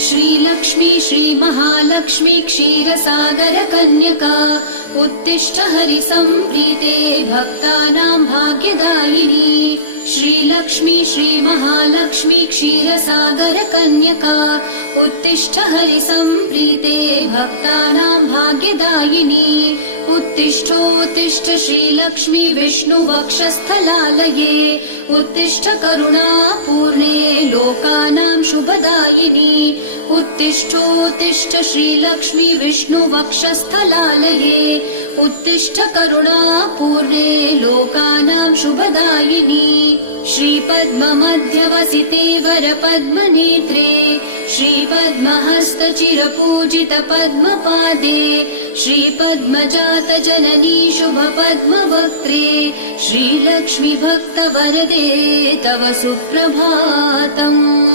श्रीलक्ष्मी श्रीमहालक्ष्मी क्षीरसागर कन्यका उत्तिष्ठ हरिसम्प्रीते भक्तानां भाग्यदायिनी। श्रीलक्ष्मी श्रीमहालक्ष्मी क्षीरसागर कन्यका उत्तिष्ठ हरिसम्प्रीते भक्तानां भाग्यदायिनी। उत्तिष्ठोत्तिष्ठ श्रीलक्ष्मी विष्णुवक्षस्थलालये उत्तिष्ठ करुणापूर्णे लोकानां शुभदायिनी। उत्तिष्ठोत्तिष्ठ श्रीलक्ष्मी विष्णुवक्षस्थलालये उत्तिष्ठ करुणापूर्णे लोकानां शुभदायिनी। श्रीपद्ममध्यवसिते वरपद्मनेत्रे श्रीपद्महस्तचिरपूजित पद्मपादे श्रीपद्मजात जननी शुभपद्मवक्त्रे श्रीलक्ष्मी भक्तवरदे तव सुप्रभातम्।